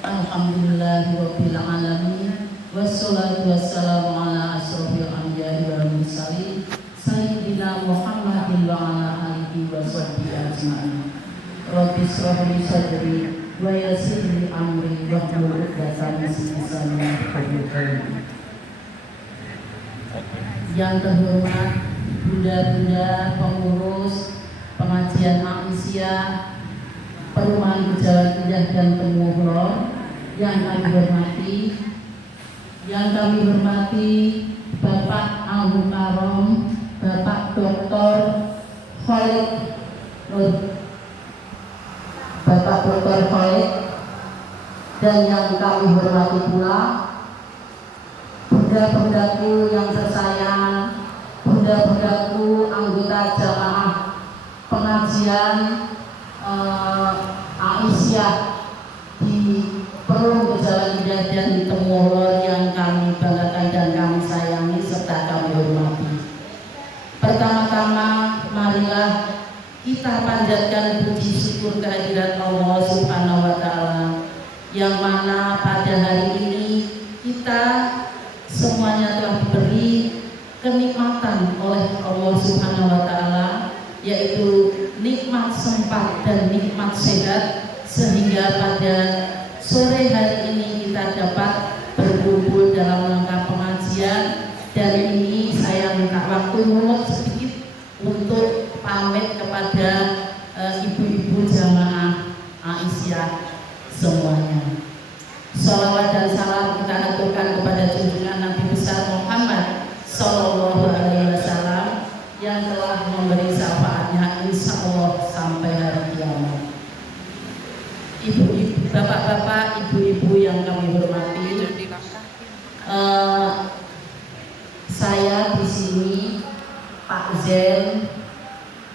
Alhamdulillahirabbil alamin. Wassalatu wassalamu ala asrofil anbiya'i wal mursalin sayyidina Muhammadin wa ala alihi wa sahbihi ajma'in. Rabbi shrah li sadri wa yassir li amri wahlul 'uqdatam min lisani yafqahu qawli. Yang terhormat bunda-bunda pengurus pengajian Aisyah Perumahan Pejalan Indah dan Temuhro yang kami hormati, Bapak Al-Mukarram, Bapak Dr. Khalid dan yang kami hormati pula bunda-bundaku yang tersayang, bunda-bundaku anggota jamaah pengajian Aisyah di Perum Pejalan Indah dan Temuhro yang kami banggakan dan kami sayangi serta kami hormati. Pertama-tama marilah kita panjatkan puji syukur kehadirat Allah Subhanahu wa Ta'ala, yang mana pada hari ini kita semuanya telah diberi kenikmatan oleh Allah Subhanahu wa Ta'ala, yaitu nikmat sempat dan nikmat sehat, sehingga pada sore hari ini kita dapat berkumpul dalam rangka pengajian. Dan ini saya minta waktu muluk sedikit untuk pamit kepada ibu-ibu jamaah Aisyah semuanya. Sholawat dan salam kita aturkan kepada junjungan Nabi besar Muhammad Sallallahu Alaihi Wasallam yang telah memberi syafaatnya insya Allah sampai hari kiamat. Ibu-ibu, bapak-bapak, ibu-ibu yang kami hormati, saya di sini, Pak Zen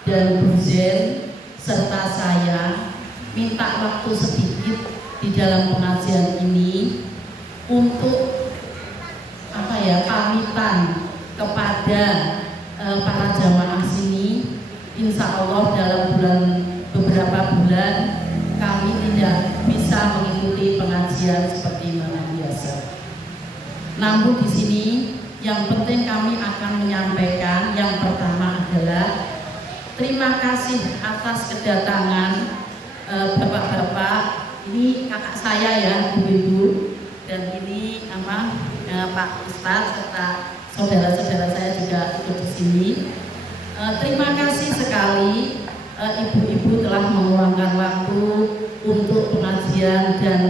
dan Bu Zen serta saya minta waktu sedikit di dalam pengajian ini untuk pamitan kepada para jamaah sini. Insya Allah dalam beberapa bulan kami tidak bisa mengikuti pengajian seperti mana biasa. Namun di sini yang penting kami akan menyampaikan yang pertama adalah terima kasih atas kedatangan bapak-bapak. Ini kakak saya ya, ibu-ibu, dan ini Pak Ustadz serta saudara-saudara saya juga ikut di sini. Terima kasih sekali ibu-ibu telah meluangkan waktu untuk pengajian dan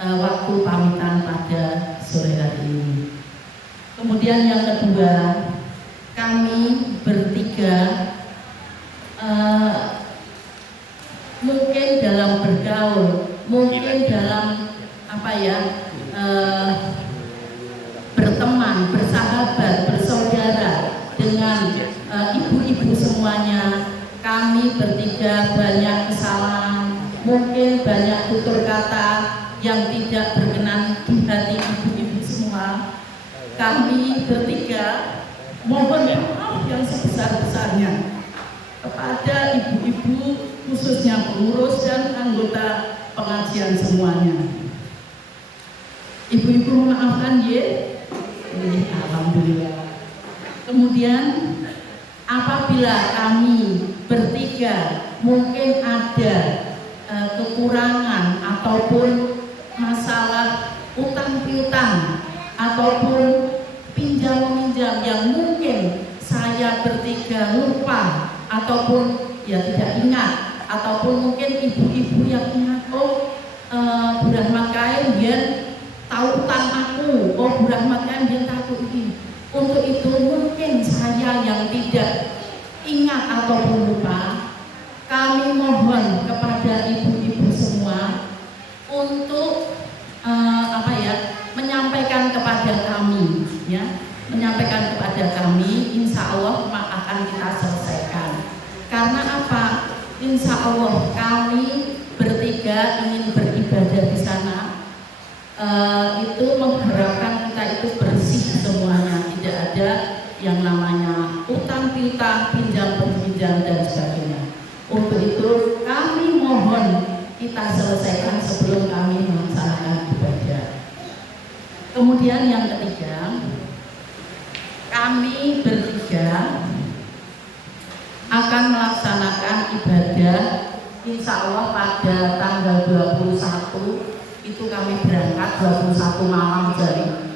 waktu pamitan pada sore hari ini. Kemudian yang kedua, kami bertiga mungkin dalam bergaul, mungkin dalam berteman, bersahabat, bersaudara dengan ibu-ibu semuanya, kami bertiga banyak kesalahan, mungkin banyak tutur kata yang tidak berkenan di hati ibu-ibu semua. Kami bertiga mohon maaf yang sebesar-besarnya kepada ibu-ibu, khususnya pengurus dan anggota pengajian semuanya. Ibu-ibu memaafkan ya? Alhamdulillah. Kemudian apabila kami bertiga mungkin ada kekurangan ataupun masalah utang piutang ataupun pinjam-meminjam yang mungkin saya bertiga lupa ataupun tidak ingat, ataupun mungkin ibu-ibu yang ingat, Bu Rahmat kain biar tahu utang aku, Bu Rahmat kain biar tahu ini. Untuk itu mungkin saya yang tidak ingat ataupun lupa, kami mohon kepada ibu-ibu semua untuk menyampaikan kepada kami, menyampaikan kepada kami, insya Allah akan kita selesaikan. Karena apa? Insya Allah kami bertiga ingin beribadah di sana, itu mengharapkan kita itu bersih semuanya, tidak ada yang namanya utang piutang, pinjam-pinjam dan sebagainya. Untuk itu kami mohon kita selesaikan sebelum kami melaksanakan Kemudian yang ketiga, kami bertiga akan melaksanakan ibadah insya Allah pada tanggal 21 itu kami berangkat 21 malam dari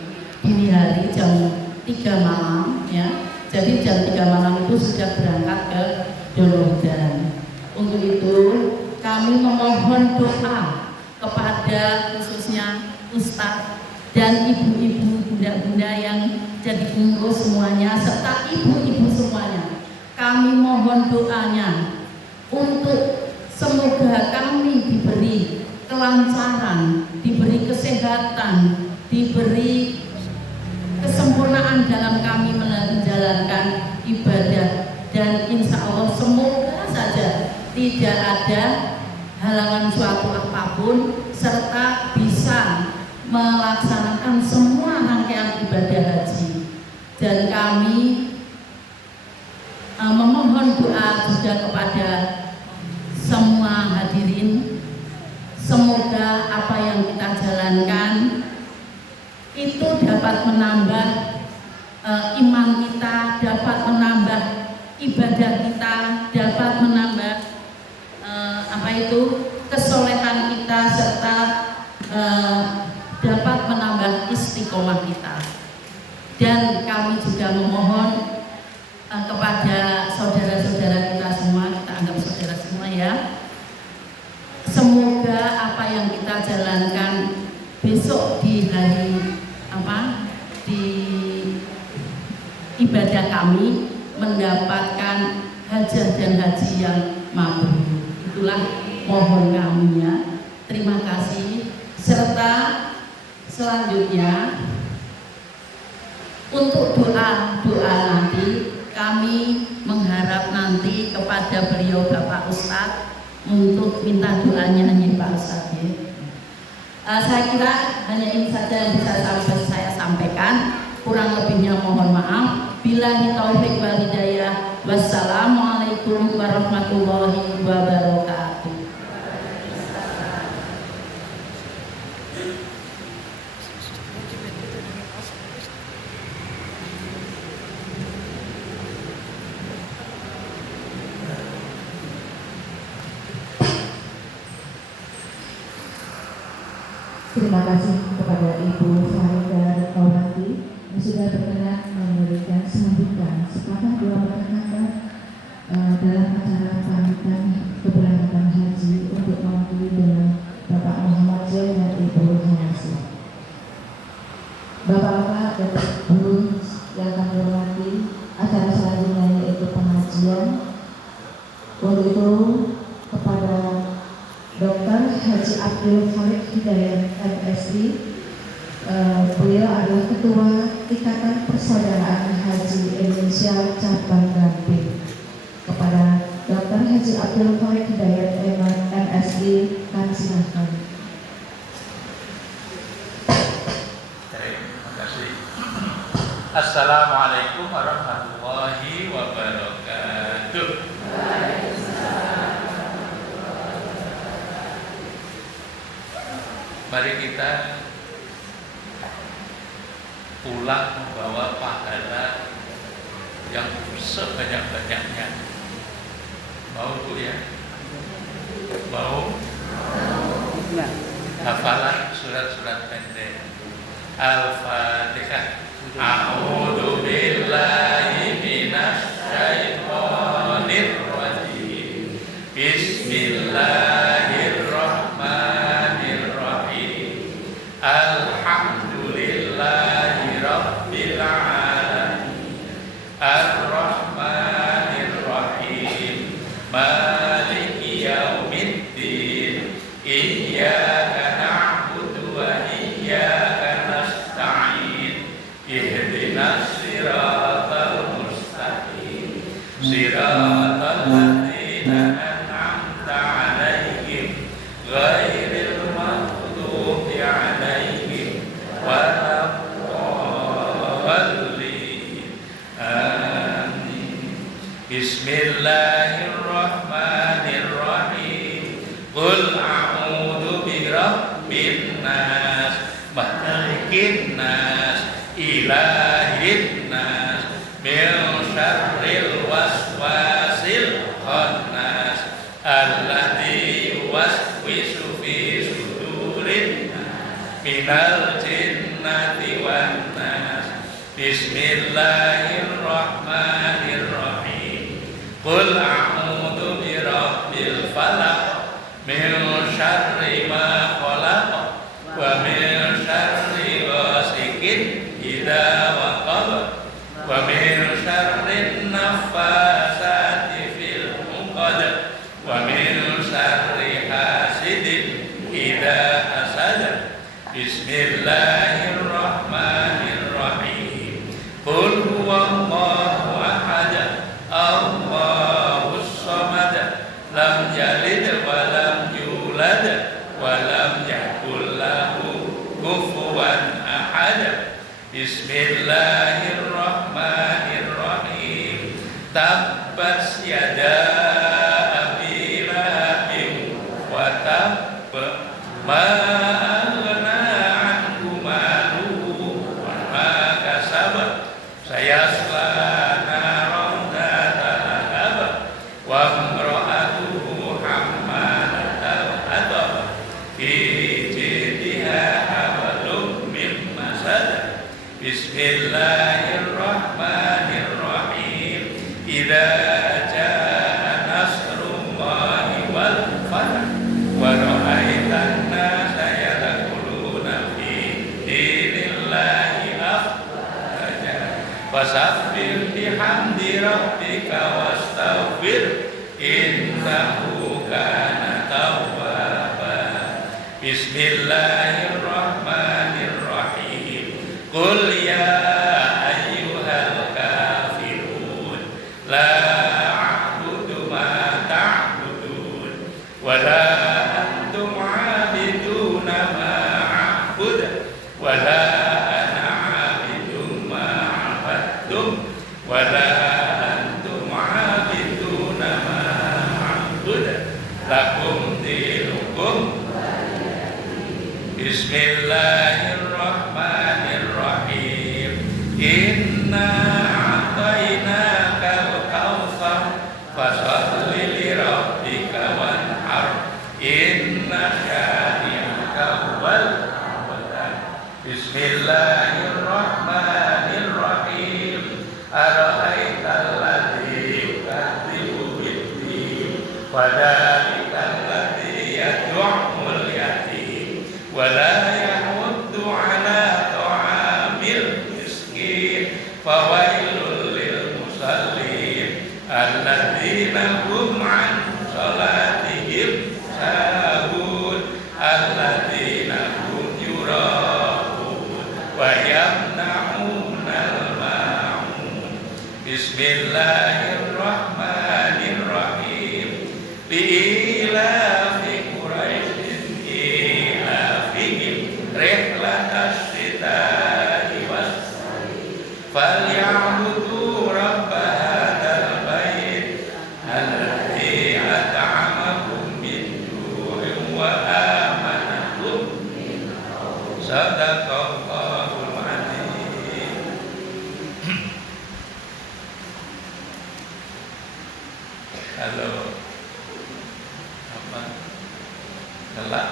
dini hari jam 3 malam ya. Jadi jam 3 malam itu sudah berangkat ke Donohudan. Untuk itu kami memohon doa kepada khususnya Ustadz dan ibu-ibu, bunda-bunda yang jadi pengurus semuanya serta ibu-ibu semuanya. Kami mohon doanya untuk semoga kami diberi kelancaran, diberi kesehatan, diberi kesempurnaan dalam kami menjalankan ibadah, dan insya Allah semoga saja tidak ada halangan suatu apapun serta bisa melaksanakan semua rangkaian ibadah haji. Dan kami memohon doa juga kepada semua hadirin, semoga apa yang kita jalankan itu dapat menambah iman kita, dapat menambah ibadah kita, dapat menambah kesolehan kita serta dapat menambah istiqomah kita. Dan kami juga memohon kepada saudara-saudara kita semua, kita anggap saudara semua ya, semoga apa yang kita jalankan besok di hari di ibadah kami mendapatkan hajah dan haji yang mabrur. Itulah mohon kami ya. Terima kasih. Serta selanjutnya untuk doa nanti kami mengharap nanti kepada beliau Bapak Ustadz untuk minta doanya nih Pak Ustadz ya. Saya kira hanya ini saja yang bisa saya sampaikan. Kurang lebihnya mohon maaf. Billahi taufiq wal hidayah. Wassalamualaikum warahmatullahi wabarakatuh. Terima kasih kepada Ibu Farida Kawati yang sudah berkenan memberikan sambutan sepatah dua kata dalam acara pamitan keberangkatan haji untuk mewakili dengan Bapak Muhammad Zain dan Ibu Hanasi. Bapak-bapak dan Ibu yang kami hormati, acara selanjutnya yaitu pengajian. Untuk itu kepada Dr. Haji Abdul Khalid Hidayat MSI, beliau adalah Ketua Ikatan Persaudaraan Haji Indonesia Cabang Gamping. Kepada Dr. Haji Abdul Khalid Hidayat MSI, kami silakan. Terima kasih. Assalamualaikum warahmatullahi wabarakatuh. Mari kita pulang membawa pahala yang sebanyak-banyaknya. Mau Bu ya? Mau? Hafalan surat-surat pendek. Al-Fatihah. A'udzu billahi minasy syaithanir rajim. Bismillahirrahmanirrahim. Alhamdulillahi rabbil alamin. Ar-Rahmanir Rahim. Maliki yaumiddin. Iyyaka na'budu wa iyyaka nasta'in. Ihdinas yuwaswisu fi sudurin minal jinnati wan nas. Bismillahirrahmanirrahim. Qul a'udzu birabbil falaq min syarri ma khalaq wa min syarri ghasikin idza waqab wa min syarri naffasati fil 'uqad wa min syarri hasidin idza hasad. Bismillahirrahmanirrahim. Qul huwallahu ahad, Allahus samad, lam yalid wa lam yulad wa lam yakul lahu kufuwan ahad. Bismillahirrahmanirrahim. Tabbat yada abi lahabin wa tabb, ma aghna anhu maluhu wa ma kasab, sayasla naran dzata lahab, wa imra'atuhu hammalatal hatab, fi jidha hablum min masad. Bismillahirrahmanirrahim. Idza jaa nasrullahi wal fath wa ra'aitan nasa yadkhuluna fi dinillahi afwaja fasabbih bihamdi rabbika wastaghfir innahu kana tawwaba. Bismillahirrahmanirrahim. Qul ya ayyuhal kafirun la a'budu ma ta'budun wa la antum 'abiduna ma a'bud wa la ana 'abidum ma 'abadtum wa la antum 'abiduna ma a'bud lakum dinukum. Bismillahirrahmanirrahim. Inna a'tainakal kautsar fasholli li rabbika wanhar inna syani'aka huwal abtar. Bismillahirrahmanirrahim. Ara'aital ladzi yukadzibu bid-din wa dzalikal ladzi yad'ul yatim wa la yahuddu 'ala ta'amil miskin fawailul lil musallin alladzina hum 'an salatihim sahun alladzina hum yura'un wa yamna'unal ma'un. Bismillahirrahmanirrahim. Li'ilafi Quraisyin ilafihim rihlatas syita'i was-sayf falyabudu rabb hadzal bait alladzi at'amahum min ju'in wa amanahum min khauf. Sadaqallahul adzim. Halo. Apa? Gelap.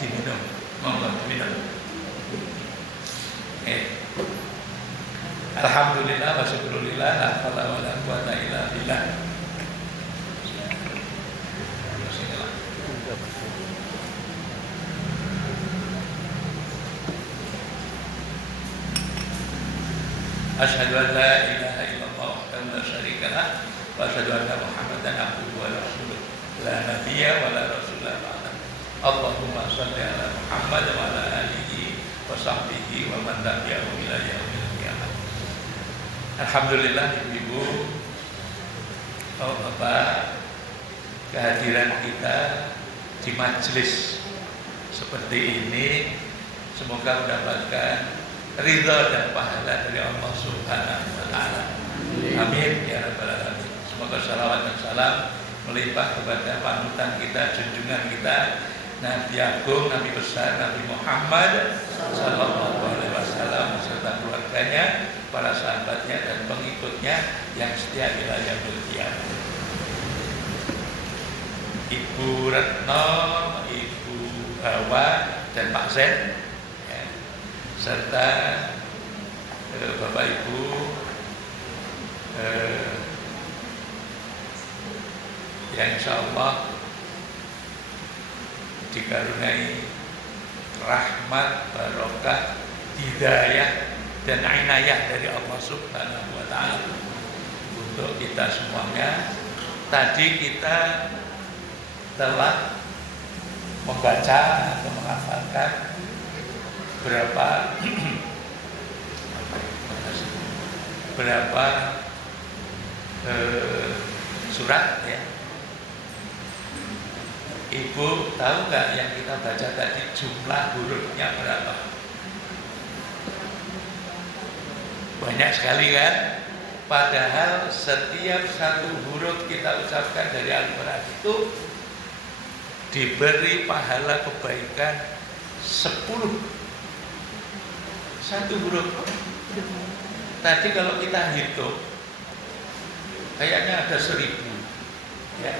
Diminum. Monggo diminum. Alhamdulillah wa syukurillah la haula wa la quwata illa billah. Asyhadu an la ilaha illallah wahdahu la syarika lah wa asyhadu anna Muhammadan abduhu wa rasuluh la nabiyya wa la rasulah ba'da. Allahumma shalli ala Muhammad wa ala alihi wa sahbihi wa man tabi'ahum ila yaumil qiyamah. Alhamdulillah ibu-ibu, bapak, kehadiran kita di majelis seperti ini semoga mendapatkan ridha dan pahala dari Allah Subhanahu wa taala. Amin ya rabbal alamin. Semoga salawat dan salam melimpah kepada panutan kita, junjungan kita, Nabi Agung, Nabi besar Nabi Muhammad sallallahu alaihi wasallam beserta keluarganya, para sahabatnya dan pengikutnya yang setia ila yaumil qiyamah. Ibu Retno, Ibu Hawa, dan Pak Zen, ya, serta Bapak Ibu yang insya Allah dikaruniai rahmat, barokah, hidayah, dan inayah dari Allah Subhanahu wa Ta'ala untuk kita semuanya. Tadi kita telah membaca atau menghafalkan berapa surat, ya. Ibu tahu nggak yang kita baca tadi jumlah hurufnya berapa? Banyak sekali kan? Padahal setiap satu huruf kita ucapkan dari Al-Quran itu diberi pahala kebaikan 10. Satu huruf. Tadi kalau kita hitung kayaknya ada 1000, ya.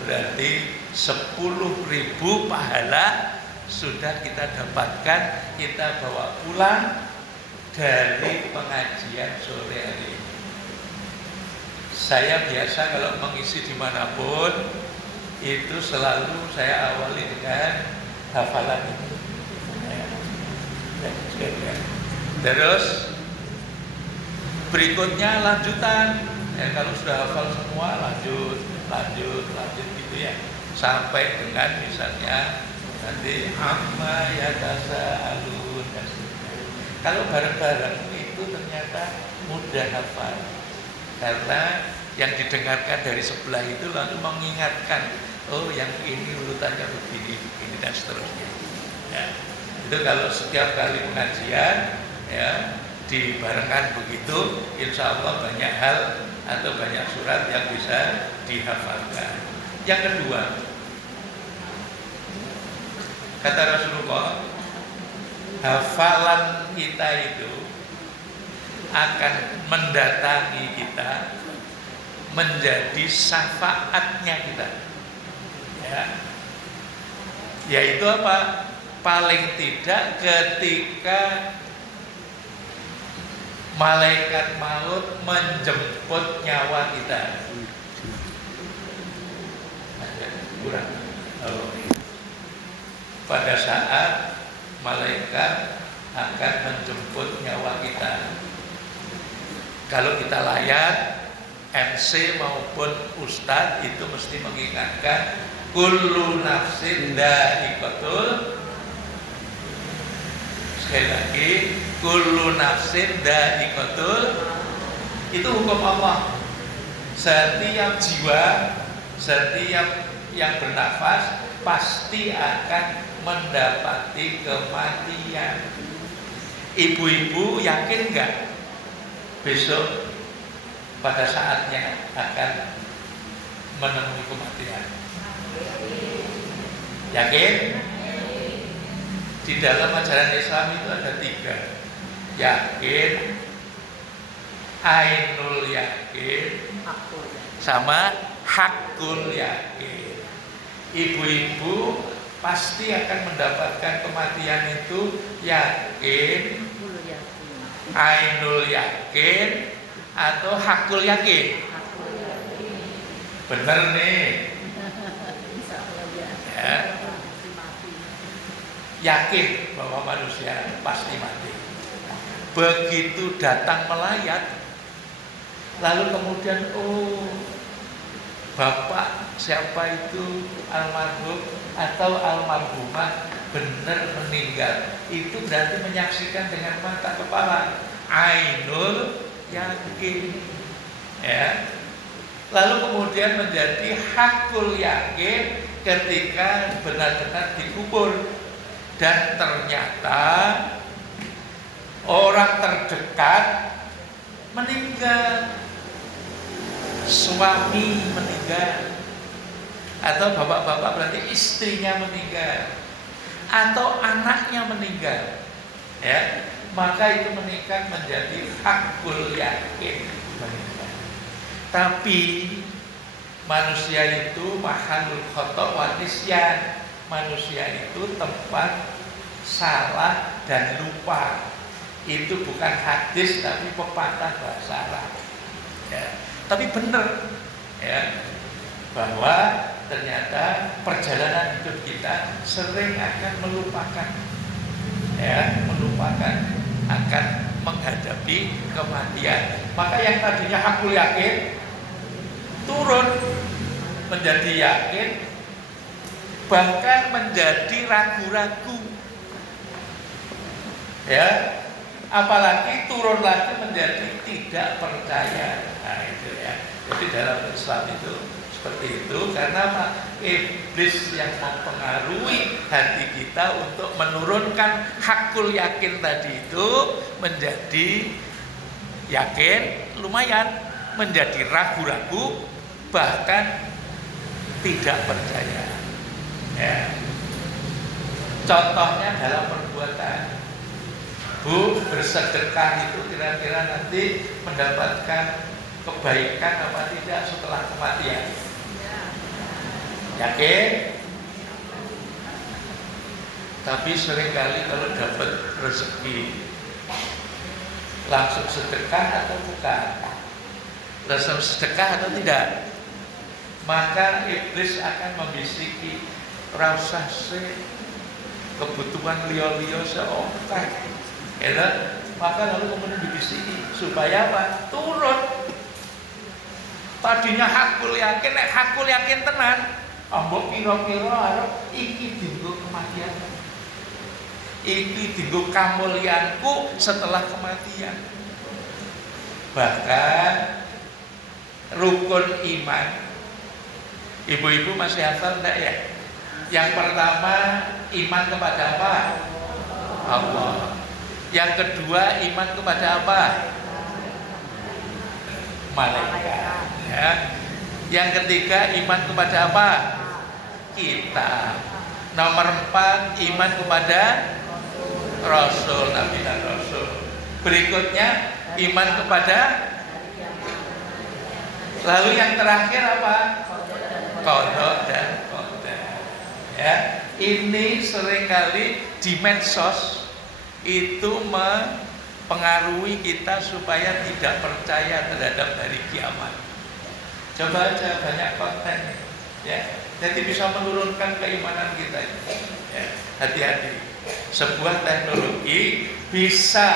Berarti 10.000 pahala sudah kita dapatkan, kita bawa pulang dari pengajian sore hari ini. Saya biasa kalau mengisi dimanapun itu selalu saya awali dengan hafalan itu. Terus berikutnya lanjutan. Kalau sudah hafal semua lanjut gitu ya. Sampai dengan misalnya nanti amma yatasaalun. Kalau bareng-bareng itu ternyata mudah hafal. Karena yang didengarkan dari sebelah itu lalu mengingatkan, oh yang ini urutannya begini dan seterusnya. Ya. Itu kalau setiap kali pengajian, ya, dibarengkan begitu, insya Allah banyak hal atau banyak surat yang bisa dihafalkan. Yang kedua, kata Rasulullah, hafalan kita itu akan mendatangi kita, menjadi syafaatnya kita, ya. Yaitu apa? Paling tidak ketika malaikat maut menjemput nyawa kita. Pada saat malaikat akan menjemput nyawa kita, kalau kita layak, MC maupun ustadz itu mesti mengingatkan kullu nafsin dha'iqatul. Sekali lagi, kullu nafsin dha'iqatul. Itu hukum Allah. Setiap jiwa, setiap yang bernafas pasti akan mendapati kematian. Ibu-ibu yakin nggak besok pada saatnya akan menemui kematian? Yakin? Di dalam ajaran Islam itu ada 3. Yakin, ainul yakin, sama hakul yakin. Ibu-ibu pasti akan mendapatkan kematian itu yakin, ainul yakin, atau hakul yakin. Bener nih, ya. Yakin bahwa manusia pasti mati. Begitu datang melayat, lalu kemudian, oh, bapak siapa itu almarhum atau almarhumah benar meninggal, itu berarti menyaksikan dengan mata kepala, ainul yakin, ya. Lalu kemudian menjadi hakul yakin ketika benar-benar dikubur dan ternyata orang terdekat meninggal, suami meninggal, atau bapak-bapak berarti istrinya meninggal, atau anaknya meninggal, ya, maka itu menikah menjadi hakul yakin meninggal. Tapi Manusia itu mahalul khata' wa nisyan. Manusia itu tempat salah dan lupa. Itu bukan hadis tapi pepatah bahasa Arab. Ya. Tapi benar, ya, bahwa ternyata perjalanan hidup kita sering akan melupakan, ya, melupakan akan menghadapi kematian. Maka yang tadinya hakul yakin turun menjadi yakin, bahkan menjadi ragu-ragu, ya, apalagi turun lagi menjadi tidak percaya. Nah itu ya, jadi dalam Islam itu seperti itu, karena apa? Iblis yang mempengaruhi hati kita untuk menurunkan hakul yakin tadi itu menjadi yakin, lumayan, menjadi ragu-ragu, bahkan tidak percaya. Ya. Contohnya dalam perbuatan, Bu, bersedekah itu kira-kira nanti mendapatkan kebaikan apa tidak setelah kematian? Yakin? Tapi seringkali kalau dapat rezeki langsung sedekah atau bukan? Langsung sedekah atau tidak? Maka iblis akan membisiki, rasa kebutuhan liyo-liyo seotak, ya, maka lalu kemudian dibisiki supaya apa? Turun. Tadinya hakul yakin, hakul yakin tenan. Ambok kira-kira arep iki dinggo kematian. Iki dinggo kamulyanku setelah kematian. Bahkan rukun iman, ibu-ibu masih hafal enggak ya? Yang pertama, iman kepada apa? Allah. Yang kedua, iman kepada apa? Malaikat. Ya. Yang ketiga, iman kepada apa? Kitab. Nomor 4, iman kepada Rasul, Nabi dan Rasul. Berikutnya, iman kepada. Lalu yang terakhir apa? Qadha dan qadar. Ya, ini seringkali di medsos itu mempengaruhi kita supaya tidak percaya terhadap hari kiamat. Coba aja banyak konten, ya, jadi bisa menurunkan keimanan kita. Ya, hati-hati. Sebuah teknologi bisa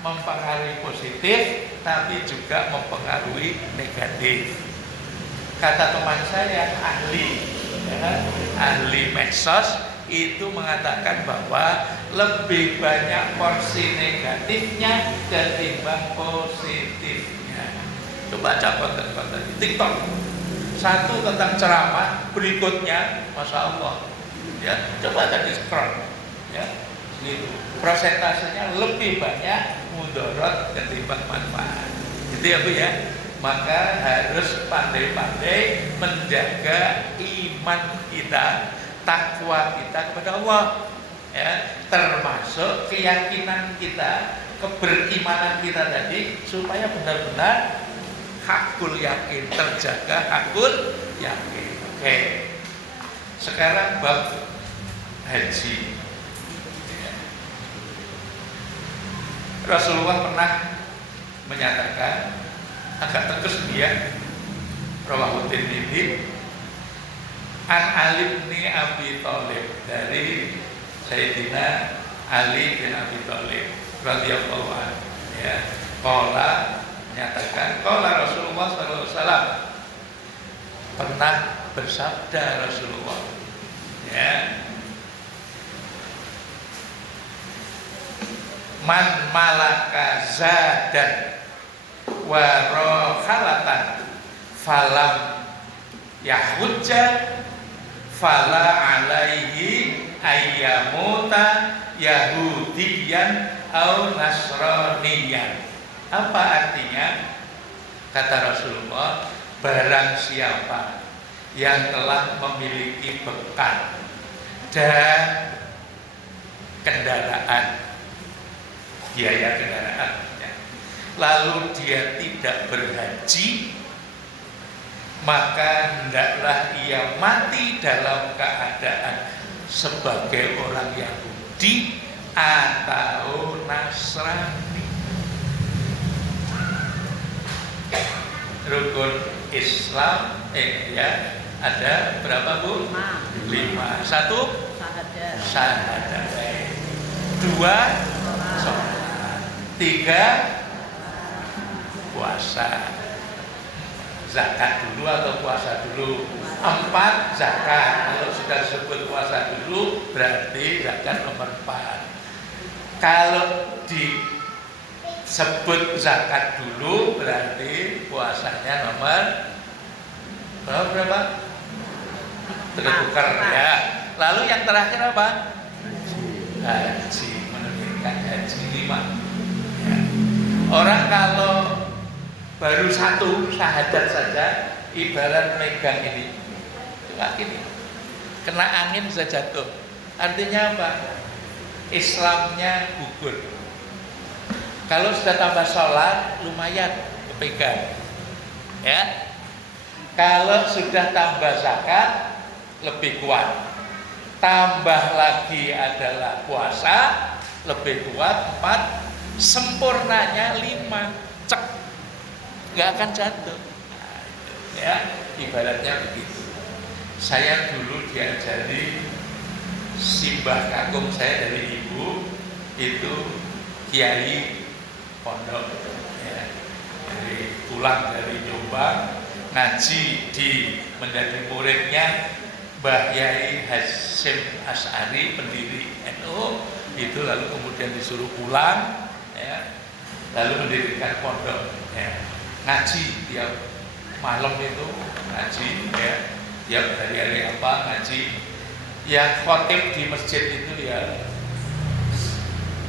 mempengaruhi positif, tapi juga mempengaruhi negatif. Kata teman saya ahli, ya, ahli medsos itu mengatakan bahwa lebih banyak porsi negatifnya ketimbang positifnya. Coba baca konten-konten di TikTok. Satu tentang ceramah, berikutnya, masya Allah, ya, coba tadi scroll, ya, gitu. Persentasenya lebih banyak mudarat ketimbang manfaat. Gitu ya Bu ya. Maka harus pandai-pandai menjaga iman kita, takwa kita kepada Allah, ya, termasuk keyakinan kita, keberimanan kita tadi, supaya benar-benar hakul yakin, terjaga hakul yakin. Oke. Sekarang bab haji. Rasulullah pernah menyatakan, agak tegas dia, rawahu Tirmidzi, an Ali bin Abi Thalib, dari Sayyidina Ali bin Abi Thalib radhiyallahu anhu, ya, qala, menyatakan, qala Rasulullah sallallahu alaihi wasallam, pernah bersabda Rasulullah, ya, man malaka zadan wa rohalatan falam yahujja fala alaihi ayyamuta yahudiyan au nasraniyan. Apa artinya? Kata Rasulullah, barang siapa yang telah memiliki bekal dan kendaraan, biaya kendaraan, lalu dia tidak berhaji, maka hendaklah ia mati dalam keadaan sebagai orang Yahudi atau Nasrani. Rukun Islam ya ada berapa Bu? 5. 1 syahadat. 2 sholat. 3 puasa. Zakat dulu atau puasa dulu? 4 zakat. Kalau sudah sebut puasa dulu berarti zakat nomor 4. Kalau disebut zakat dulu berarti puasanya nomor berapa? Tertukar ya. Lalu yang terakhir apa? Haji, menunaikan haji 5 ya. Orang kalau baru 1 syahadat saja ibarat megang ini, coba gini, kena angin bisa jatuh. Artinya apa? Islamnya gugur. Kalau sudah tambah sholat lumayan kepegang ya. Kalau sudah tambah zakat lebih kuat. Tambah lagi adalah puasa lebih kuat. 4 sempurnanya 5 cek, nggak akan jatuh. Nah, ya ibaratnya begitu. Saya dulu diajari simbah kakung saya dari ibu itu kiai pondok ya, pulang dari Jombang ngaji menjadi muridnya Mbah Yai Hasyim Asy'ari pendiri NU itu, lalu kemudian disuruh pulang ya, lalu mendirikan pondok ya, ngaji tiap malam itu ngaji ya, tiap hari apa ngaji. Yang khotib di masjid itu ya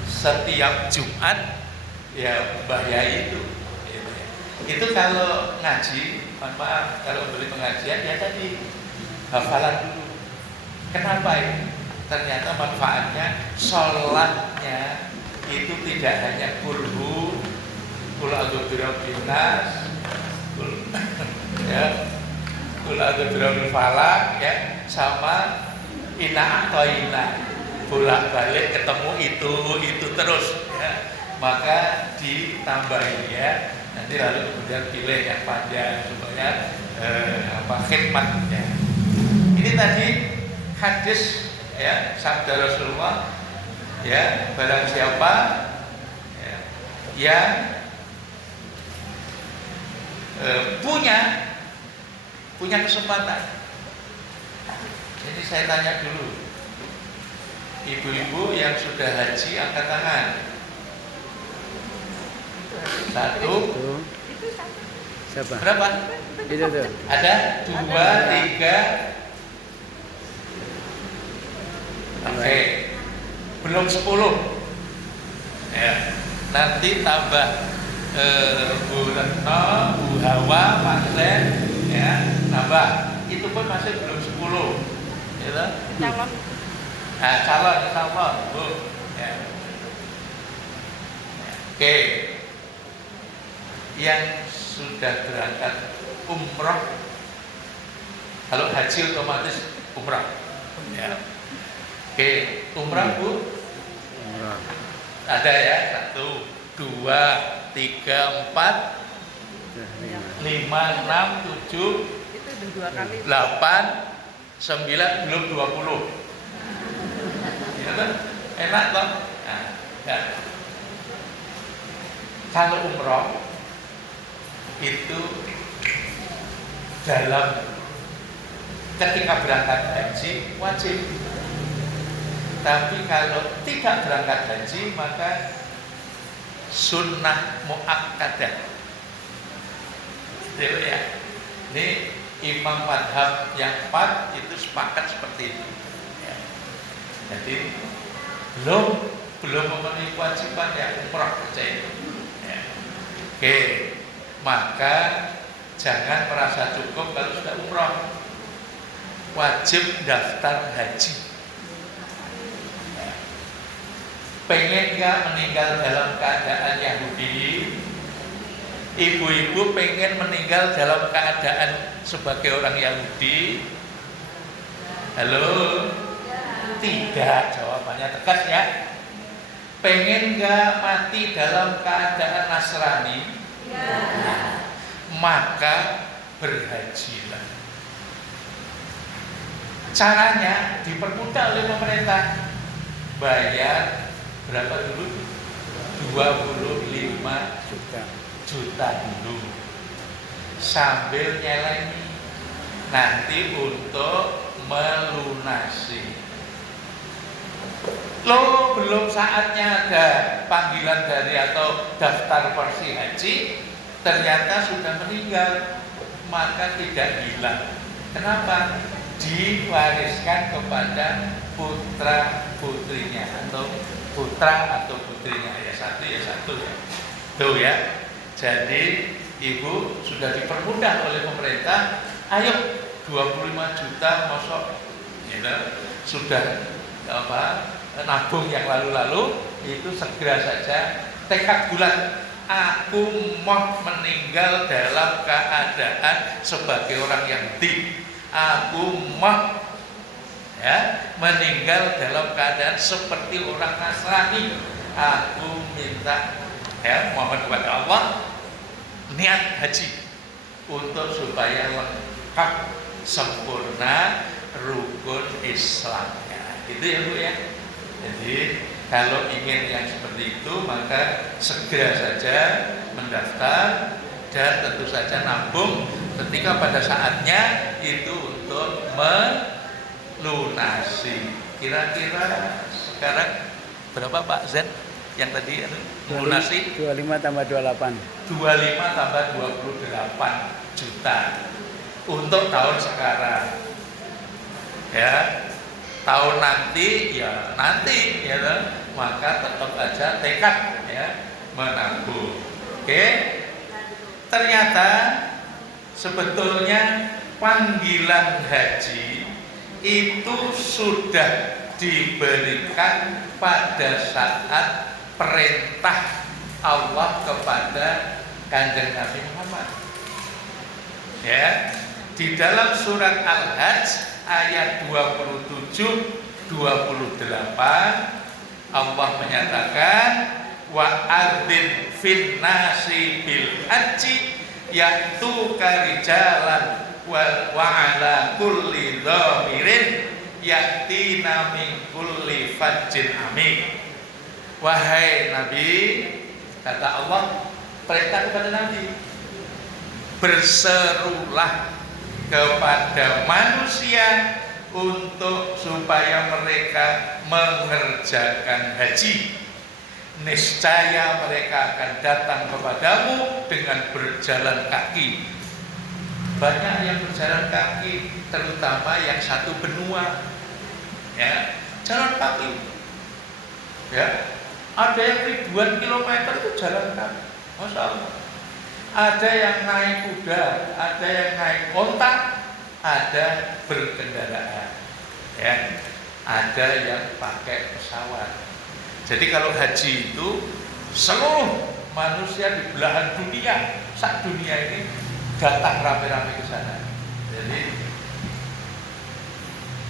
setiap Jumat ya Mbah Yai itu gitu ya. Itu kalau ngaji, maaf kalau beli pengajian ya tadi hafalan dulu. Kenapa ini? Ternyata manfaatnya sholatnya itu tidak hanya kulhu, kul a'udzu birabbin nas, ya, kul a'udzu birabbil falaq ya, sama inna a'toina, bolak-balik ketemu itu terus ya. Maka ditambahin ya. Nanti lalu kemudian pilih yang panjang supaya khidmatnya. Ini tadi hadis ya sabda Rasulullah ya, barang siapa ya, yang punya kesempatan. Jadi saya tanya dulu, ibu-ibu yang sudah haji angkat tangan. 1 Siapa? berapa? Itu tuh. Ada 2, 3. Oke, belum 10 ya. Nanti tambah Bu Retno, Bu Hawa, Pak Len ya, tambah. Itu pun masih belum 10 gitu. Calon. Nah, calon Bu ya. Oke, yang sudah berangkat umroh, kalau haji otomatis umroh ya. Oke, umrah Bu? Umrah. Ada ya, 1, 2, 3, 4, 5, 6, 7, Itu 2 kali. 8, 9, belum 20. Ya kan? Enak toh? Nah, ya. Kalau umroh itu dalam ketika berangkat haji wajib. Tapi kalau tidak berangkat haji maka sunnah muakkadah. Itu ya. Ini imam madhab yang 4 itu sepakat seperti itu. Ya. Jadi belum memenuhi kewajiban ya umrah saja itu. Ya. Oke, maka jangan merasa cukup kalau sudah umrah. Wajib daftar haji. Pengen nggak meninggal dalam keadaan Yahudi? Ibu-ibu pengen meninggal dalam keadaan sebagai orang Yahudi? Halo? Tidak, jawabannya tegas ya. Pengen gak mati dalam keadaan Nasrani? Maka berhajilah. Caranya dipermudah oleh pemerintah. Bayar berapa dulu? 25 juta dulu. Sambil nyelengi nanti untuk melunasi. Lo belum saatnya ada panggilan dari atau daftar porsi haji, ternyata sudah meninggal, maka tidak hilang. Kenapa? Diwariskan kepada putra putrinya atau putra atau putrinya, ya satu ya. Tuh ya. Jadi ibu sudah dipermudah oleh pemerintah. Ayo 25 juta masuk, ya, sudah nabung yang lalu-lalu itu segera saja tekad bulat. Aku mau meninggal dalam keadaan sebagai orang Yahudi. Aku mau meninggal dalam keadaan seperti orang Nasrani. Aku minta mohon kepada Allah niat haji untuk supaya lengkap sempurna rukun Islamnya. Gitu ya Bu ya. Jadi kalau ingin yang seperti itu maka segera saja mendaftar dan tentu saja nabung ketika pada saatnya itu untuk melunasi. Kira-kira sekarang berapa Pak Zen yang tadi melunasi? 25 tambah 28. 25 tambah 28 juta untuk tahun sekarang. Ya. Tahun nanti ya nanti ya, maka tetap aja tekad ya menabung. Oke. Ternyata sebetulnya panggilan haji itu sudah diberikan pada saat perintah Allah kepada Kanjeng Nabi Muhammad. Ya, di dalam surat Al-Hajj ayat 27-28 Allah menyatakan wa adzin fin nasi bil haji ya'tuka rijalan wa ala kulli dhamirin ya'tina min kulli fajjin amik. Wahai Nabi, kata Allah perintah kepada Nabi, berserulah kepada manusia untuk supaya mereka mengerjakan haji. Niscaya mereka akan datang kepadamu dengan berjalan kaki. Banyak yang berjalan kaki, terutama yang satu benua. Ya, jalan kaki. Ya, ada yang ribuan kilometer itu jalan kaki. Masya Allah. Ada yang naik kuda, ada yang naik onta, ada berkendaraan, ya, ada yang pakai pesawat. Jadi kalau haji itu seluruh manusia di belahan dunia, sak dunia ini datang rame-rame ke sana. Jadi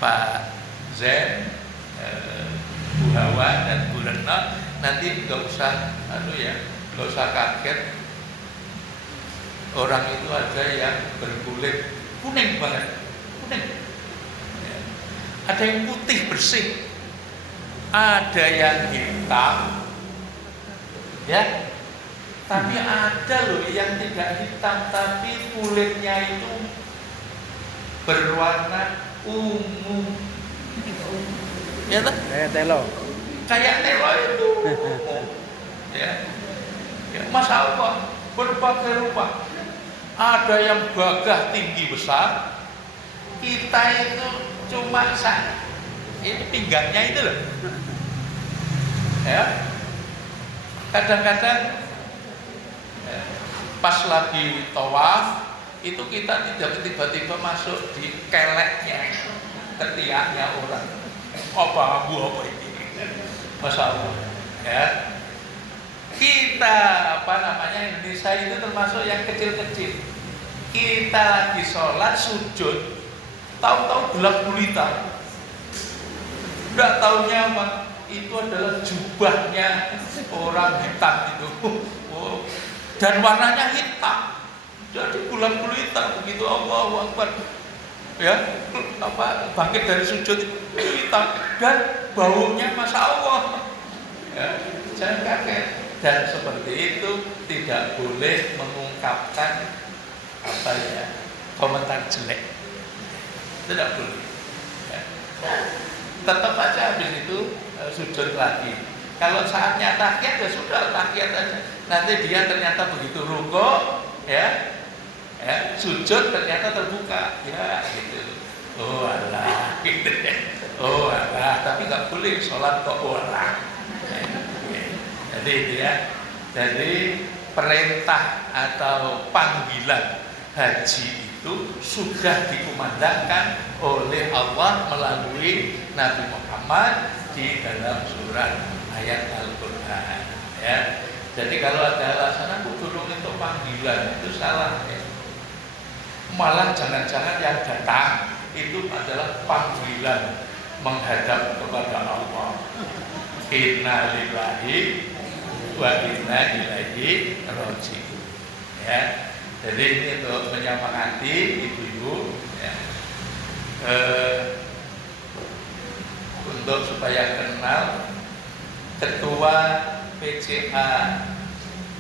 Pak Zen, Bu Hawa dan Bu Retno nanti nggak usah nggak usah kaget. Orang itu ada yang berkulit kuning banget, kuning. Ya. Ada yang putih bersih, ada yang hitam, ya. Tapi ada loh yang tidak hitam, tapi kulitnya itu berwarna ungu. Ya tak? Kayak telo. Kayak telo itu. Ya. Ya, Masya Allah, berbagai rupa. Ada yang gagah tinggi besar, kita itu cuma ini pinggangnya itu loh. Ya, kadang-kadang pas lagi tawaf itu kita tidak tiba-tiba masuk di keleknya, ketiaknya orang. Apa ini? Masya Allah. Ya. Kita Indonesia itu termasuk yang kecil-kecil. Kita lagi sholat sujud, tahu-tahu gelap gulita. Enggak taunya apa? Itu adalah jubahnya orang hitam itu. Oh, dan warnanya hitam. Jadi gelap gulita begitu Allahu Akbar. Ya, bangkit dari sujud itu hitam dan baunya Masya Allah. Ya, jangan kaget. Dan seperti itu tidak boleh mengungkapkan komentar jelek. Tidak boleh. Ya. Tetap aja habis itu sujud lagi. Kalau saatnya tahiyat ya sudah tahiyat aja. Nanti dia ternyata begitu rukuk, ya, sujud ternyata terbuka, ya gitu. Oh alah, gitu. Oh alah, tapi nggak boleh sholat kok orang. Jadi itu ya. Jadi perintah atau panggilan haji itu sudah dikumandangkan oleh Allah melalui Nabi Muhammad di dalam surat ayat Al-Quran. Ya. Jadi kalau ada alasan aku dulu itu panggilan itu salah. Ya. Malah jangan-jangan yang datang itu adalah panggilan menghadap kepada Allah. Inna lillahi wa inna ilaihi raji'un. Ya. Jadi ini untuk menyemangati ibu-ibu, ya. Untuk supaya kenal ketua PCA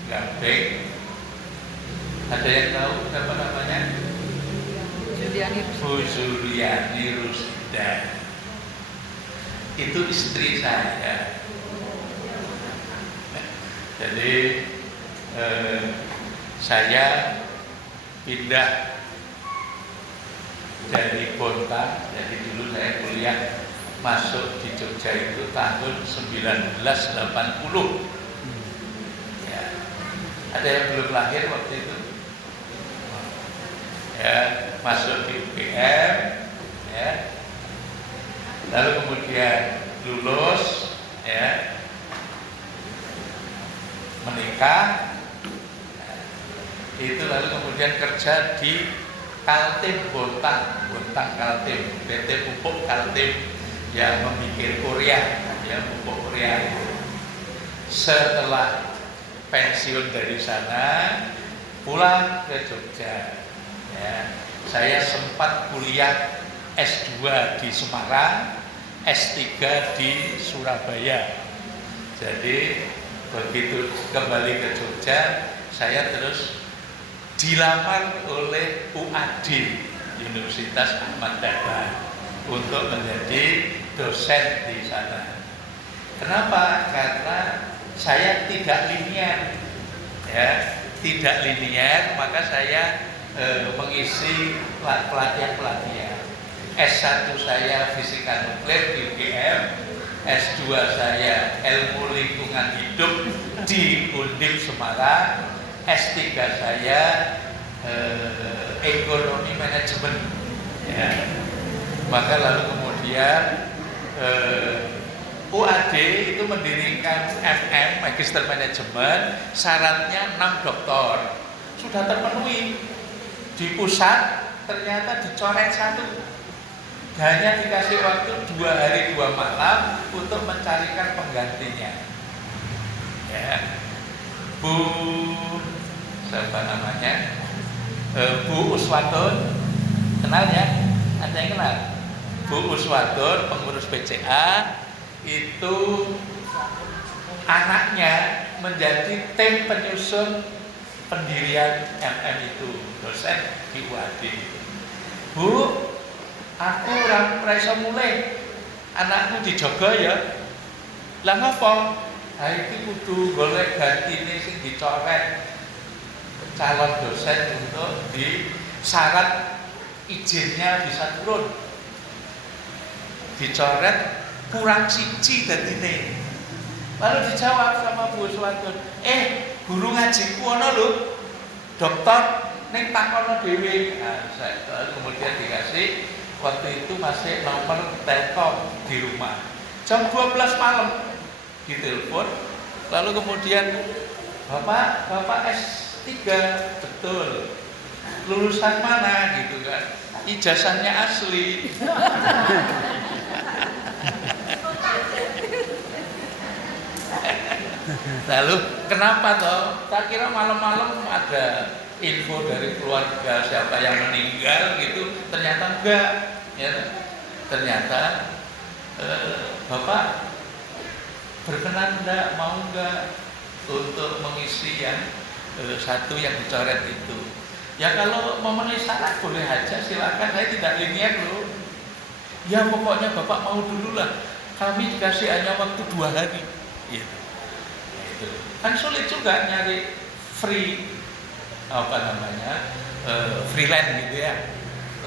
Gampeng. Ada yang tahu siapa namanya? Bu Zuliani Rusida. Itu istri saya. Jadi saya pindah dari Bontang. Jadi dulu saya kuliah masuk di Jogja itu tahun 1980. Ya. Ada yang belum lahir waktu itu? Ya, masuk di UGM, ya. Lalu kemudian lulus, ya, menikah. Itu lalu kemudian kerja di Kaltim Bontang Kaltim, PT Pupuk Kaltim yang membuat Korea, ya, pupuk Korea itu. Setelah pensiun dari sana, pulang ke Jogja. Ya, saya sempat kuliah S2 di Semarang, S3 di Surabaya. Jadi begitu kembali ke Jogja, saya terus dilamar oleh UAD Universitas Ahmad Dahlan untuk menjadi dosen di sana. Kenapa? Karena saya tidak linear, ya, tidak linear, maka saya mengisi pelatihan. S1 saya fisika nuklir di UGM, S2 saya ilmu lingkungan hidup di Undip Semarang, S3 saya ekonomi manajemen. Ya. Maka lalu kemudian UAD itu mendirikan MM, Magister Manajemen, syaratnya 6 doktor. Sudah terpenuhi. Di pusat ternyata dicoret 1. Hanya dikasih waktu 2 hari 2 malam untuk mencarikan penggantinya. Ya. Bu, siapa namanya? Bu Uswadon, kenal ya? Ada yang kenal? Bu Uswadon, pengurus PCA, itu anaknya menjadi tim penyusun pendirian MM itu, dosen di UAD. Bu, aku orang raiso mulai, anakku dijaga ya. Lah ngapa? Ha iki kudu golek gantine sing dicoret calon dosen untuk di syarat izinnya bisa turun. Dicoret kurang siji dadine. Lalu dijawab sama Bu Suwadon, guru ngajiku ana lho, dokter ning takono dhewe. Nah, kemudian dikasih, waktu itu masih nomor telepon di rumah. Jam 12 malam ditelepon, lalu kemudian Bapak S3, betul. lulusan mana gitu kan, ijazahnya asli. Lalu kenapa toh? Tak kira malam-malam ada info dari keluarga siapa yang meninggal gitu, ternyata enggak, ya. Ternyata Bapak berkenan enggak, mau enggak untuk mengisi yang satu yang dicoret itu. Ya kalau memenuhi syarat boleh aja, silakan, saya tidak linier loh. Ya pokoknya Bapak mau dulu lah, kami dikasih hanya waktu 2 hari gitu. Kan sulit juga nyari free freelance gitu ya.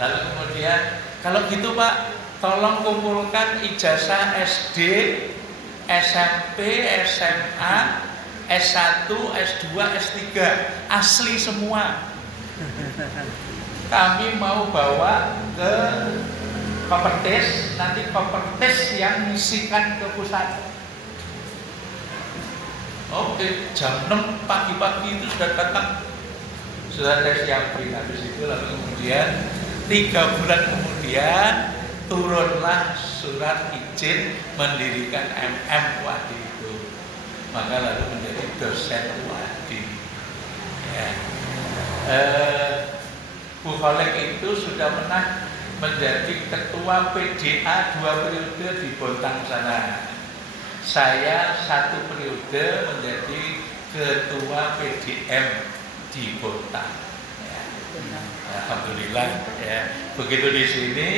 Lalu kemudian kalau gitu Pak, tolong kumpulkan ijazah SD, SMP, SMA, S1, S2, S3 asli semua. Kami mau bawa ke Kopertis, nanti Kopertis yang ngisikan ke pusat. Oke, jam 6 pagi-pagi itu sudah datang, sudah tes siapin. Habis itu lalu kemudian 3 bulan kemudian turunlah surat izin mendirikan MM Wadi itu. Maka lalu menjadi dosen Wadi. Ya. Bu Khalek itu sudah pernah menjadi ketua PDA 2 periode di Bontang sana. Saya 1 periode menjadi ketua PDM di Bontang. Ya. Alhamdulillah ya. Begitu di sini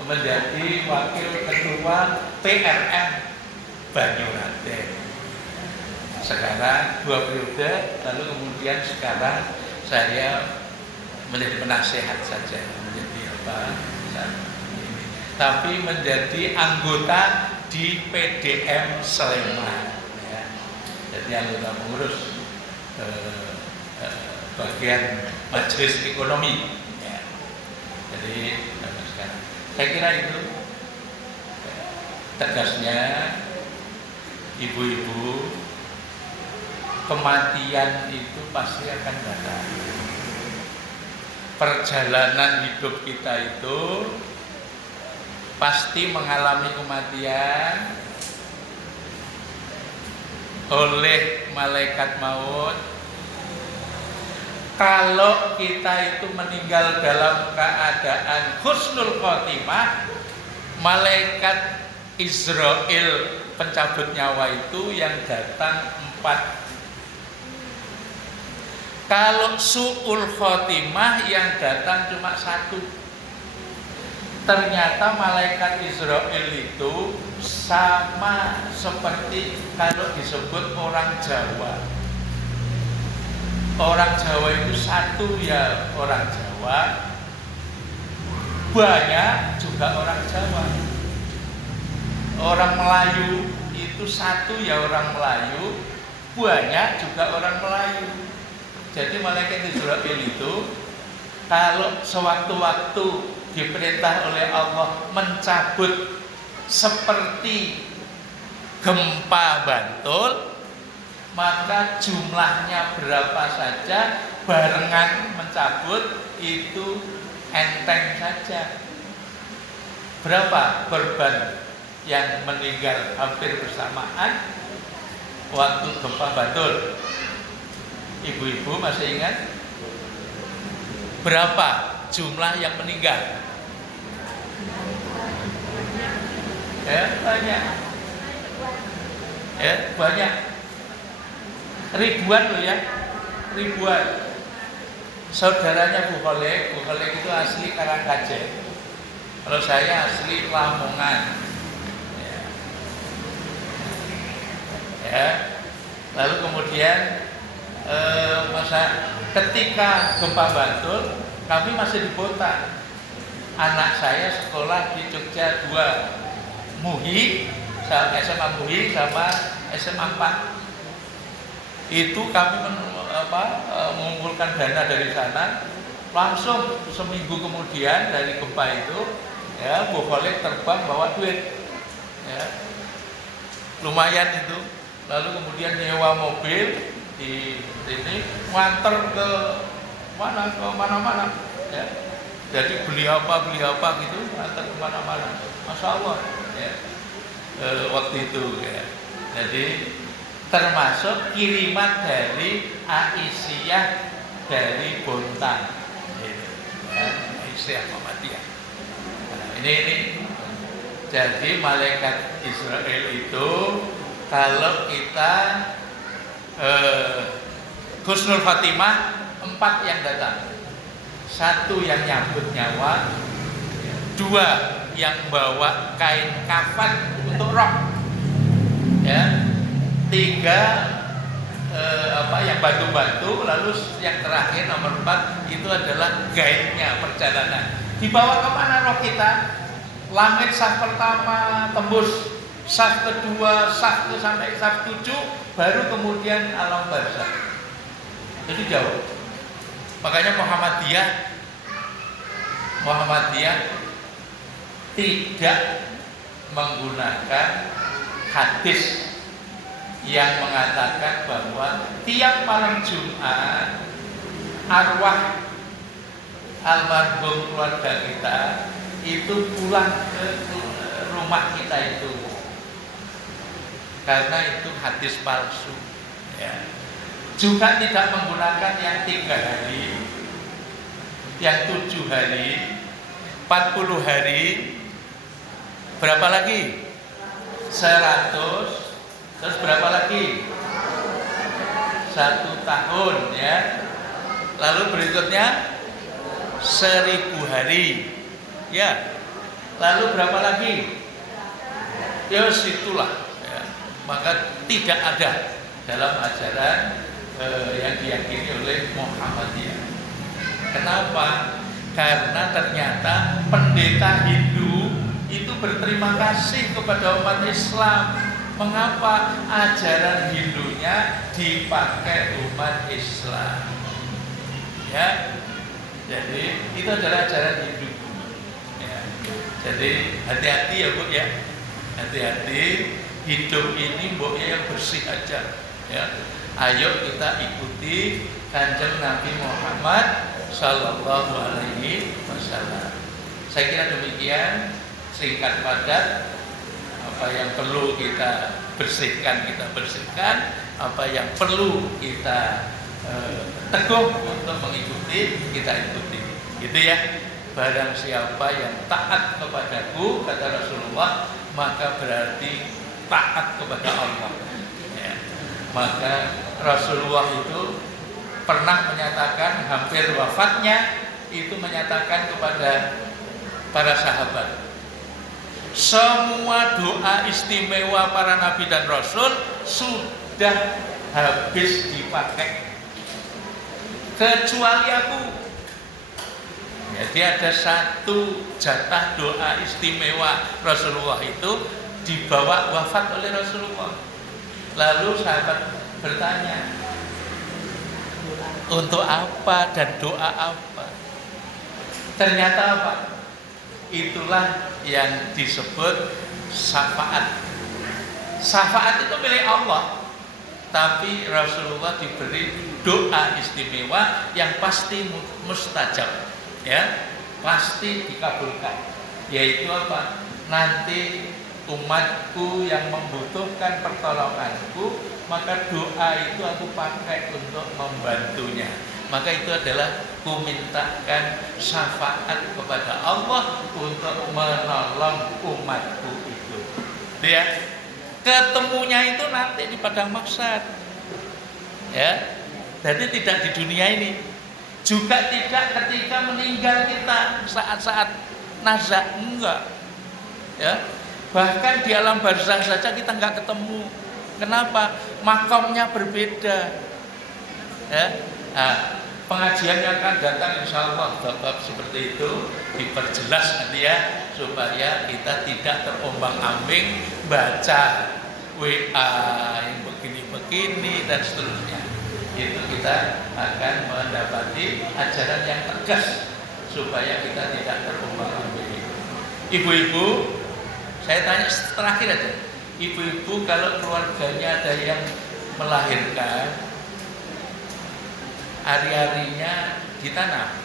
menjadi wakil ketua PRM Banyuwanten. Sekarang 2 periode, lalu kemudian sekarang saya menjadi penasehat saja, menjadi apa? Tapi menjadi anggota di PDM Sleman, ya. Jadi anggota pengurus bagian majelis ekonomi, ya. Jadi sekarang saya kira itu tegasnya ibu-ibu, kematian itu pasti akan datang. Perjalanan hidup kita itu pasti mengalami kematian oleh malaikat maut. Kalau kita itu meninggal dalam keadaan husnul khotimah, malaikat Israel pencabut nyawa itu yang datang 4. Kalau su'ul khotimah yang datang cuma 1. Ternyata malaikat Israel itu sama seperti kalau disebut orang Jawa. Orang Jawa itu 1 ya orang Jawa, banyak juga orang Jawa. Orang Melayu itu 1 ya orang Melayu, banyak juga orang Melayu. Jadi malaikat Israel itu kalau sewaktu-waktu diperintah oleh Allah mencabut seperti gempa Bantul, maka jumlahnya berapa saja barengan mencabut itu enteng saja. Berapa korban yang meninggal hampir bersamaan waktu gempa Bantul? Ibu-ibu masih ingat berapa jumlah yang meninggal? Ya, banyak. Ya, banyak. Ribuan loh ya. Ribuan. Saudaranya Bu Khalek itu asli Karangkajen. Kalau saya asli Lamongan. Ya. Lalu kemudian masa ketika gempa Bantul kami masih di Bontang. Anak saya sekolah di Jogja 2, MUHI, SMA MUHI sama SMA 4. Itu kami mengumpulkan dana dari sana. Langsung seminggu kemudian dari gempa itu, ya, Bu Khalek terbang bawa duit, ya, lumayan itu. Lalu kemudian nyewa mobil di sini, nganter ke kemana-mana. Ya. Jadi beli apa gitu, antar kemana-mana. Masya Allah. Ya. Waktu itu ya. Jadi termasuk kiriman dari Aisyah dari Bontang. Ya, Aisyah Muhammadiyah. Nah, ini. Jadi malaikat Israel itu kalau kita Husnul Fatimah 4 yang datang. 1 yang nyambut nyawa, 2 yang bawa kain kafan untuk roh, ya, 3 yang bantu-bantu, lalu yang terakhir nomor 4 itu adalah guide-nya perjalanan. Dibawa kemana roh kita? Langit saf pertama tembus saf kedua, saf sampai saf 7, baru kemudian alam barzakh. Itu jauh. Makanya Muhammadiyah tidak menggunakan hadis yang mengatakan bahwa tiap malam Jumat arwah almarhum keluarga kita itu pulang ke rumah kita itu, karena itu hadis palsu. Ya. Juga tidak menggunakan yang 3 hari, yang 7 hari, 40 hari, berapa lagi? 100, terus berapa lagi? 1 tahun, ya. Lalu berikutnya 1000 hari. Ya, lalu berapa lagi? Ya situlah. Ya. Maka tidak ada dalam ajaran yang diyakini oleh Muhammadiyah. Kenapa? Karena ternyata pendeta Hindu itu berterima kasih kepada umat Islam. Mengapa ajaran Hindunya dipakai umat Islam? Ya, jadi itu adalah ajaran Hindu. Jadi hati-hati ya Bu ya, hati-hati, hidup ini mboknya yang bersih aja ya. Ayo kita ikuti Kanjeng Nabi Muhammad Sallallahu Alaihi Wasallam. Saya kira demikian, singkat padat. Apa yang perlu kita bersihkan, kita bersihkan. Apa yang perlu kita teguh untuk mengikuti, kita ikuti. Gitu ya. Barang siapa yang taat kepadaku, kata Rasulullah, maka berarti taat kepada Allah. Ya. Maka Rasulullah itu pernah menyatakan, hampir wafatnya itu menyatakan kepada para sahabat, semua doa istimewa para nabi dan rasul sudah habis dipakai, kecuali aku. Jadi ada 1 jatah doa istimewa Rasulullah itu dibawa wafat oleh Rasulullah. Lalu sahabat bertanya, untuk apa dan doa apa? Ternyata apa? Itulah yang disebut syafaat. Syafaat itu milik Allah, tapi Rasulullah diberi doa istimewa yang pasti mustajab. Ya, pasti dikabulkan. Yaitu apa? Nanti umatku yang membutuhkan pertolonganku, maka doa itu aku pakai untuk membantunya. Maka itu adalah kumintakan syafaat kepada Allah untuk menolong umatku itu. Ya, ketemunya itu nanti di padang mahsyar. Ya, jadi tidak di dunia ini. Juga tidak ketika meninggal kita saat-saat nazak, enggak. Ya. Bahkan di alam barzakh saja kita enggak ketemu. Kenapa? Makamnya berbeda. Ya. Nah, pengajian yang akan datang insya Allah bab seperti itu diperjelas nanti ya, supaya kita tidak terombang-ambing baca WA yang begini-begini dan seterusnya. Itu kita akan mendapati ajaran yang tegas supaya kita tidak terombang-ambing. Ibu-ibu, saya tanya terakhir aja. Ibu-ibu kalau keluarganya ada yang melahirkan, hari-harinya ditanam,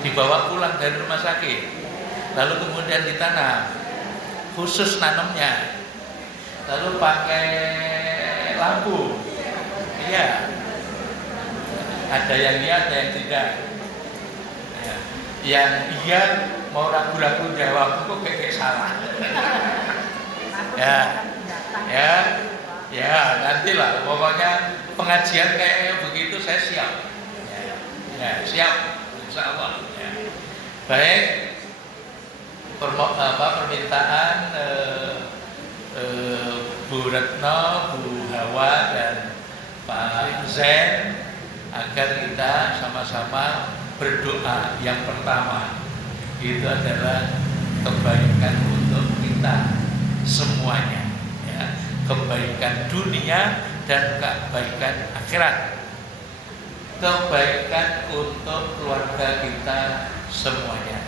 dibawa pulang dari rumah sakit, lalu kemudian ditanam, khusus nanamnya, lalu pakai lampu, iya, ada yang iya, ada yang tidak. Ya. Yang iya mau ragu-ragu jawab kok kayak salah. Ya, nantilah. Pokoknya pengajian kayak begitu saya siap. Ya, siap, insya Allah. Ya. Baik, permintaan Bu Retno, Bu Hawa dan Pak Zen agar kita sama-sama berdoa. Yang pertama itu adalah kebaikan untuk kita semuanya, ya. Kebaikan dunia dan kebaikan akhirat, kebaikan untuk keluarga kita semuanya.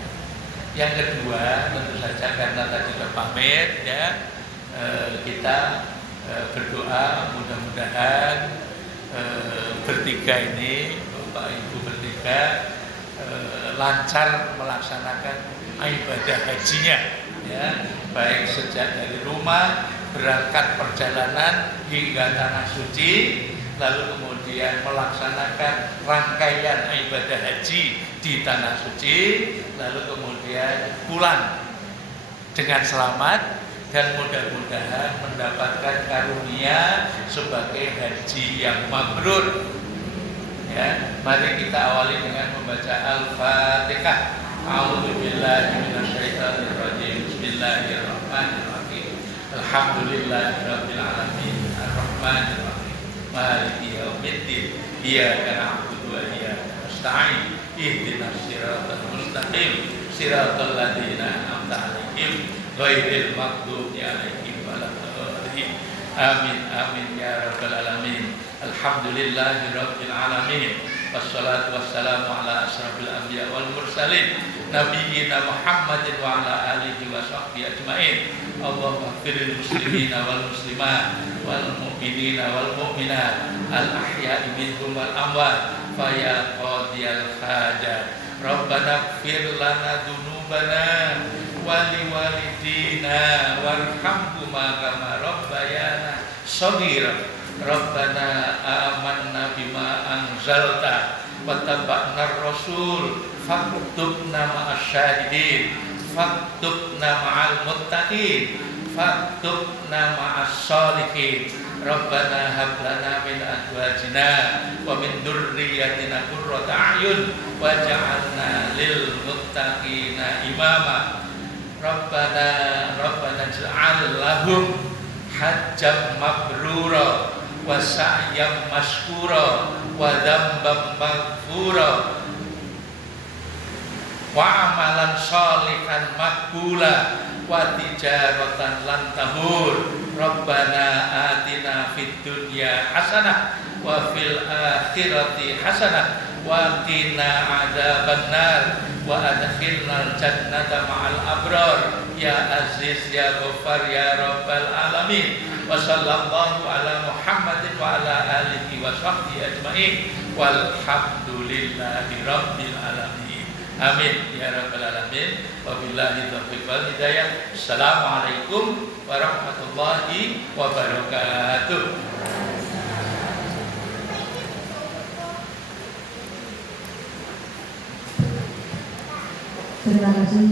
Yang kedua, tentu saja karena tadi sudah pamit, ya, kita berdoa mudah-mudahan bertiga ini, Bapak Ibu bertiga, lancar melaksanakan ibadah hajinya, ya, baik sejak dari rumah berangkat perjalanan hingga tanah suci, lalu kemudian melaksanakan rangkaian ibadah haji di tanah suci, lalu kemudian pulang dengan selamat dan mudah-mudahan mendapatkan karunia sebagai haji yang mabrur. Ya, mari kita awali dengan membaca Al-Fatihah. A'udzubillahi minasyaitonirrajim. Bismillahirrahmanirrahim. Alhamdulillahirabbil alamin. Arrahmanirrahim. Maliki yaumiddin. Iyyaka na'budu wa iyyaka nasta'in. Ihdinas siratal mustaqim. Siratal ladzina an'amta 'alaihim ghairil maghdubi 'alaihim waladdallin. Amin amin ya rabbal alamin. Alhamdulillahirabbil alamin. Wassalatu wassalamu ala asrafil anbiya wal mursalin nabiyina Muhammadin wa ala alihi wa sahbihi ajmain. Allahumma ighfirlil muslimina wal muslimat wal mu'minina wal mu'minat al ahya'i minhum wal amwat fa ya qadiyal hajat. Rabbana ighfir lana dzunubana wa liwalidina warhamhuma kama rabbayana shaghira. Rabbana amanna bima anzalta wa taba'na ar-rasul faktubna ma'as syahidin faktubna ma'al muttaqin faktubna ma'as sholihin. Rabbana hab lana min azwajina wa min dzurriyyatina qurrata a'yun waj'alna lil muttaqina imama. Rabbana ij'al lahum hajjam mabrura wa sa'yam maskura wa dzamban maghfura wa amalan sholihan maqbula wa tijaratan lan tabur. Rabbana atina fid dunya hasanah wa fil akhirati hasanah wa qina adzabannar wa adkhilnal jannata ma'al abrar ya aziz ya ghaffar ya rabbal alamin. Wa sallallahu ala Muhammadin wa ala alihi wa sahbihi ajmain walhamdulillahi rabbil alamin. Amin ya rabbal alamin. Wabillahi taufiq wal hidayah. Assalamualaikum warahmatullahi wabarakatuh. Terima kasih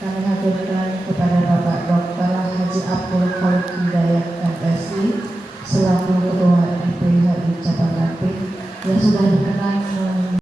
kami haturkan kepada Bapak Dr. Haji Abdul Khalik Hidayat MSI selaku Ketua IPHI Cabang Lampung yang sudah berkenan